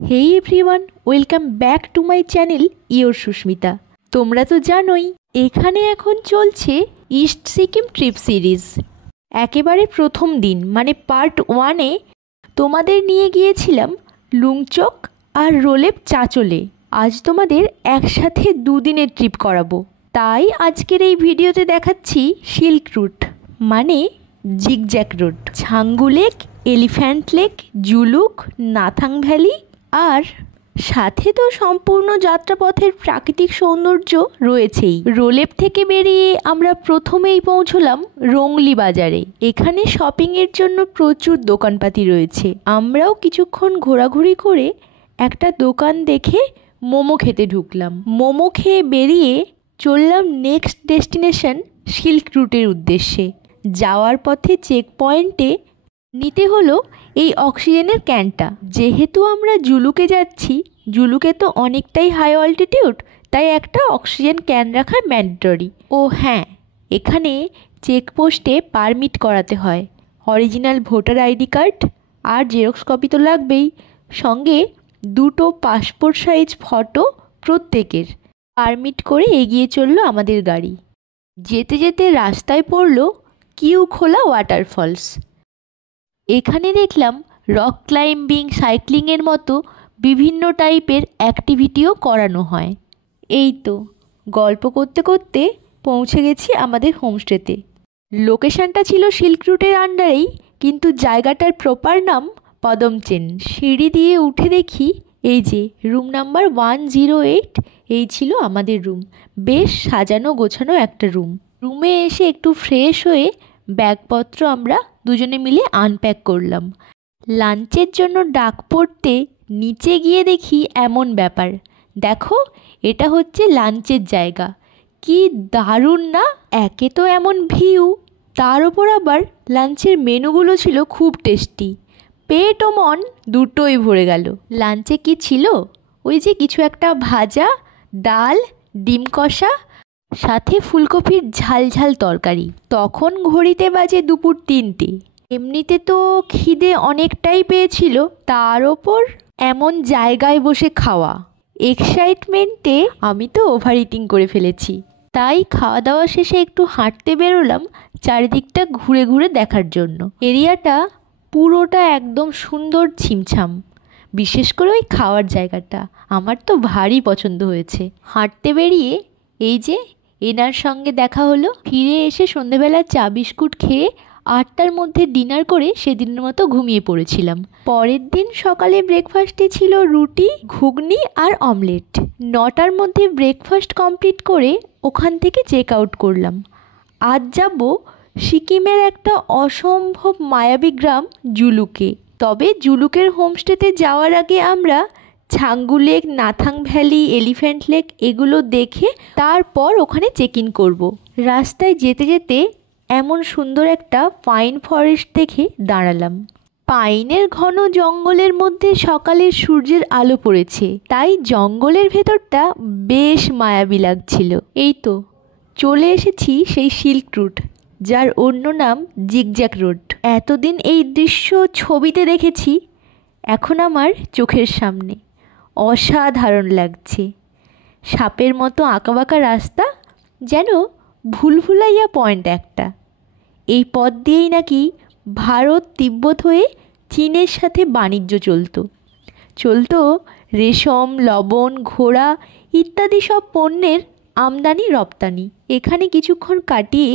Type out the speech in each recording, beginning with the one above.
Hey everyone, welcome back to my channel your Sushmita. তোমরা তো জানোই এখানে এখন চলছে ইস্ট সিকিম ট্রিপ সিরিজ। একেবারে প্রথম দিন মানে পার্ট 1-এ তোমাদের নিয়ে গিয়েছিলাম লুংচক আর রোলেপ চাঁচলে। আজ তোমাদের একসাথে দুদিনের ট্রিপ করাবো। তাই আজকের এই ভিডিওতে দেখাচ্ছি সিল্ক রুট মানে zigzag route, Changu lake, elephant lake, Zuluk, Nathang valley আর সাথে তো সম্পূর্ণ যাত্রাপথের প্রাকৃতিক সৌন্দর্য রয়েছেই। রোলেপ থেকে বেরিয়ে আমরা প্রথমেই পৌঁছলাম রোংলি বাজারে। এখানে শপিংয়ের জন্য প্রচুর দোকানপাতি রয়েছে। আমরাও কিছুক্ষণ ঘোরাঘুরি করে একটা দোকান দেখে মোমো খেতে ঢুকলাম। মোমো খেয়ে বেরিয়ে চললাম নেক্সট ডেস্টিনেশন সিল্ক রুটের উদ্দেশ্যে। যাওয়ার পথে চেক পয়েন্টে নিতে হলো এই অক্সিজেনের ক্যানটা। যেহেতু আমরা জুলুকে যাচ্ছি, জুলুকে তো অনেকটাই হাই অল্টিটিউড, তাই একটা অক্সিজেন ক্যান রাখা ম্যান্ডেটরি। ও হ্যাঁ, এখানে চেকপোস্টে পারমিট করাতে হয়। অরিজিনাল ভোটার আইডি কার্ড আর জেরক্স কপি তো লাগবেই, সঙ্গে 2টো পাসপোর্ট সাইজ ফটো প্রত্যেকের। পারমিট করে এগিয়ে চললো আমাদের গাড়ি। যেতে যেতে রাস্তায় পড়লো কিউ খোলা ওয়াটারফলস। এখানে দেখলাম রক ক্লাইম্বিং, সাইক্লিংয়ের মতো বিভিন্ন টাইপের অ্যাক্টিভিটিও করানো হয়। এই তো গল্প করতে করতে পৌঁছে গেছি আমাদের হোমস্টেতে। লোকেশানটা ছিল সিল্ক রুটের আন্ডারেই, কিন্তু জায়গাটার প্রপার নাম পদমচেন। সিঁড়ি দিয়ে উঠে দেখি এই যে রুম নাম্বার 108, এই ছিল আমাদের রুম। বেশ সাজানো গোছানো একটা রুম। রুমে এসে একটু ফ্রেশ হয়ে ব্যাগপত্র আমরা দুজনে মিলে আনপ্যাক করলাম। লাঞ্চের জন্য ডাক পড়তে নিচে গিয়ে দেখি এমন ব্যাপার। দেখো, এটা হচ্ছে লাঞ্চের জায়গা। কি দারুণ না! একে তো এমন ভিউ, তার ওপর আবার লাঞ্চের মেনুগুলো ছিল খুব টেস্টি। পেট ও মন দুটোই ভরে গেল। লাঞ্চে কি ছিল? ওই যে কিছু একটা ভাজা, ডাল, ডিম কষা, সাথে ফুলকপির ঝাল ঝাল তরকারি। তখন ঘড়িতে বাজে দুপুর 3টে। এমনিতে তো খিদে অনেকটাই পেয়েছিল, তার ওপর এমন জায়গায় বসে খাওয়া। এক্সাইটমেন্টে আমি তো ওভার ইটিং করে ফেলেছি। তাই খাওয়া দাওয়া শেষে একটু হাঁটতে বেরোলাম চারিদিকটা ঘুরে ঘুরে দেখার জন্য। এরিয়াটা পুরোটা একদম সুন্দর ছিমছাম, বিশেষ করে ওই খাওয়ার জায়গাটা আমার তো ভারী পছন্দ হয়েছে। হাঁটতে বেরিয়ে এই যে এনার সঙ্গে দেখা হলো। ফিরে এসে সন্ধেবেলা চা বিস্কুট খেয়ে 8টার মধ্যে ডিনার করে সেদিনের মতো ঘুমিয়ে পড়েছিলাম। পরের দিন সকালে ব্রেকফাস্টে ছিল রুটি, ঘুগনি আর অমলেট। 9টার মধ্যে ব্রেকফাস্ট কমপ্লিট করে ওখান থেকে চেক আউট করলাম। আজ যাব সিকিমের একটা অসম্ভব মায়াবী গ্রাম জুলুকে। তবে জুলুকের হোমস্টেতে যাওয়ার আগে আমরা Changu lake, Nathang valley, elephant lake এগুলো দেখে তারপর ওখানে চেক ইন করবো। রাস্তায় যেতে যেতে এমন সুন্দর একটা পাইন ফরেস্ট দেখে দাঁড়ালাম। পাইনের ঘন জঙ্গলের মধ্যে সকালের সূর্যের আলো পড়েছে, তাই জঙ্গলের ভেতরটা বেশ মায়াবী লাগছিল। এই তো চলে এসেছি সেই সিল্ক রুট, যার অন্য নাম জিগজ্যাগ রুট। এতদিন এই দৃশ্য ছবিতে দেখেছি, এখন আমার চোখের সামনে। অসাধারণ লাগছে। সাপের মতো আঁকাবাঁকা রাস্তা, যেন ভুলভুলাইয়া পয়েন্ট একটা। এই পথ দিয়েই নাকি ভারত তিব্বত হয়ে চীনের সাথে বাণিজ্য চলতো রেশম, লবণ, ঘোড়া ইত্যাদি সব পণ্যের আমদানি রপ্তানি। এখানে কিছুক্ষণ কাটিয়ে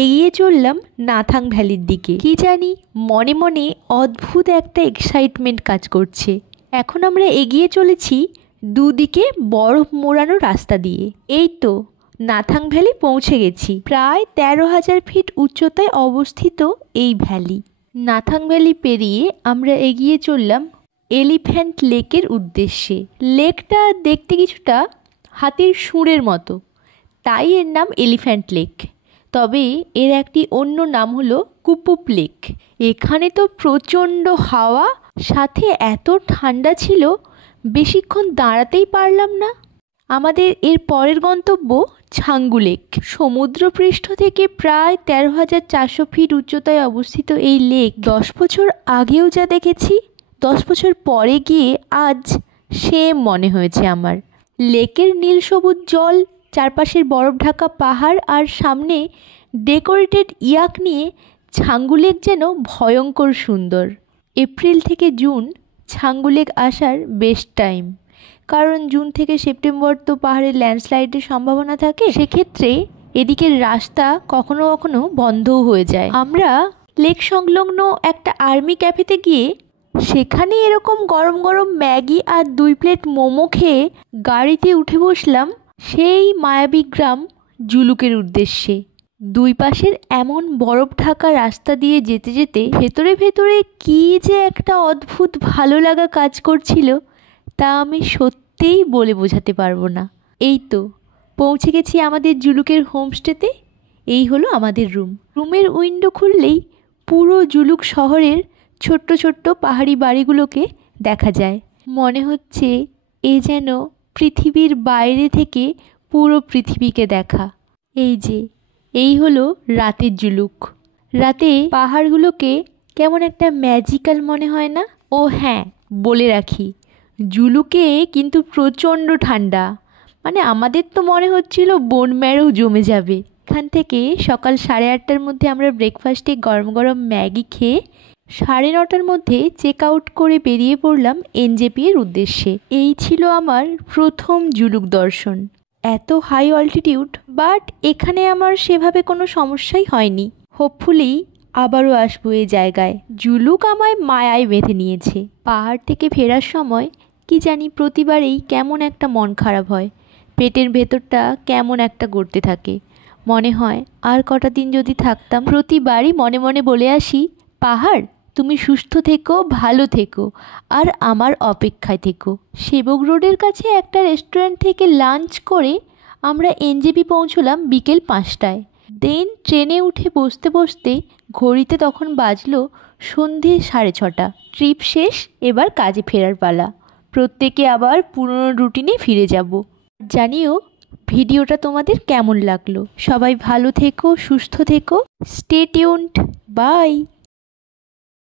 এগিয়ে চললাম নাথাং ভ্যালির দিকে। কি জানি মনে মনে অদ্ভুত একটা এক্সাইটমেন্ট কাজ করছে। এখন আমরা এগিয়ে চলেছি দুদিকে বরফ মোড়ানো রাস্তা দিয়ে। এই তো নাথাং ভ্যালি পৌঁছে গেছি। প্রায় 13,000 ফিট উচ্চতায় অবস্থিত এই ভ্যালি। নাথাং ভ্যালি পেরিয়ে আমরা এগিয়ে চললাম এলিফ্যান্ট লেকের উদ্দেশ্যে। লেকটা দেখতে কিছুটা হাতির সুরের মতো, তাই এর নাম এলিফ্যান্ট লেক। তবে এর একটি অন্য নাম হলো কুপুপ লেক। এখানে তো প্রচণ্ড হাওয়া, সাথে এত ঠান্ডা ছিল বেশিক্ষণ দাঁড়াতেই পারলাম না। আমাদের এর পরের গন্তব্য ছাঙ্গু লেক। সমুদ্রপৃষ্ঠ থেকে প্রায় 13,400 ফিট উচ্চতায় অবস্থিত এই লেক 10 বছর আগেও যা দেখেছি, 10 বছর পরে গিয়ে আজ সেম মনে হয়েছে আমার। লেকের নীল সবুজ জল, চারপাশের বরফ ঢাকা পাহাড় আর সামনে ডেকোরেটেড ইয়াক নিয়ে ছাঙ্গু লেক যেন ভয়ঙ্কর সুন্দর। এপ্রিল থেকে জুন ছাঙ্গু লেক আসার বেস্ট টাইম, কারণ জুন থেকে সেপ্টেম্বর তো পাহাড়ে ল্যান্ডস্লাইডের সম্ভাবনা থাকে, সেক্ষেত্রে এদিকের রাস্তা কখনো কখনো বন্ধও হয়ে যায়। আমরা লেক সংলগ্ন একটা আর্মি ক্যাফেতে গিয়ে সেখানে এরকম গরম গরম ম্যাগি আর 2 প্লেট মোমো খেয়ে গাড়িতে উঠে বসলাম সেই মায়াবী গ্রাম জুলুকের উদ্দেশ্যে। দুই পাশের এমন বরফ ঢাকা রাস্তা দিয়ে যেতে যেতে ভেতরে ভেতরে কী যে একটা অদ্ভুত ভালো লাগা কাজ করছিল, তা আমি সত্যিই বলে বোঝাতে পারবো না। এই তো পৌঁছে গেছি আমাদের জুলুকের হোমস্টেতে। এই হলো আমাদের রুমের উইন্ডো খুললেই পুরো জুলুক শহরের ছোট্ট ছোট্ট পাহাড়ি বাড়িগুলোকে দেখা যায়। মনে হচ্ছে এ যেন পৃথিবীর বাইরে থেকে পুরো পৃথিবীকে দেখা। এই হলো রাতের জুলুক। রাতে পাহাড়গুলোকে কেমন একটা ম্যাজিক্যাল মনে হয় না? ও হ্যাঁ, বলে রাখি, জুলুকে কিন্তু প্রচণ্ড ঠান্ডা। মানে আমাদের তো মনে হচ্ছিল বোন ম্যারও জমে যাবে। এখান থেকে সকাল 8:30টার মধ্যে আমরা ব্রেকফাস্টে গরম গরম ম্যাগি খেয়ে 9:30টার মধ্যে চেক আউট করে বেরিয়ে পড়লাম এনজেপি এর উদ্দেশ্যে। এই ছিল আমার প্রথম জুলুক দর্শন। এত হাই অল্টিটিউড, বাট এখানে আমার সেভাবে কোনো সমস্যাই হয়নি। হোপফুলি আবারও আসবো এই জায়গায়। জুলুক আমায় মায়ায় বেঁধে নিয়েছে। পাহাড় থেকে ফেরার সময় কি জানি প্রতিবারেই কেমন একটা মন খারাপ হয়, পেটের ভেতরটা কেমন একটা গড়তে থাকে। মনে হয় আর কটা দিন যদি থাকতাম। প্রতিবারই মনে মনে বলে আসি, পাহাড় তুমি সুস্থ থেকো, ভালো থেকো, আর আমার অপেক্ষায় থেকো। সেবক রোডের কাছে একটা রেস্টুরেন্ট থেকে লাঞ্চ করে আমরা এনজেপি পৌঁছলাম বিকেল 5টায়। দেন ট্রেনে উঠে বসতে বসতে ঘড়িতে তখন বাজলো সন্ধে 6:30। ট্রিপ শেষ, এবার কাজে ফেরার পালা। প্রত্যেকে আবার পুরনো রুটিনে ফিরে যাব। জানিও ভিডিওটা তোমাদের কেমন লাগলো। সবাই ভালো থেকো, সুস্থ থেকো। Stay tuned. বাই।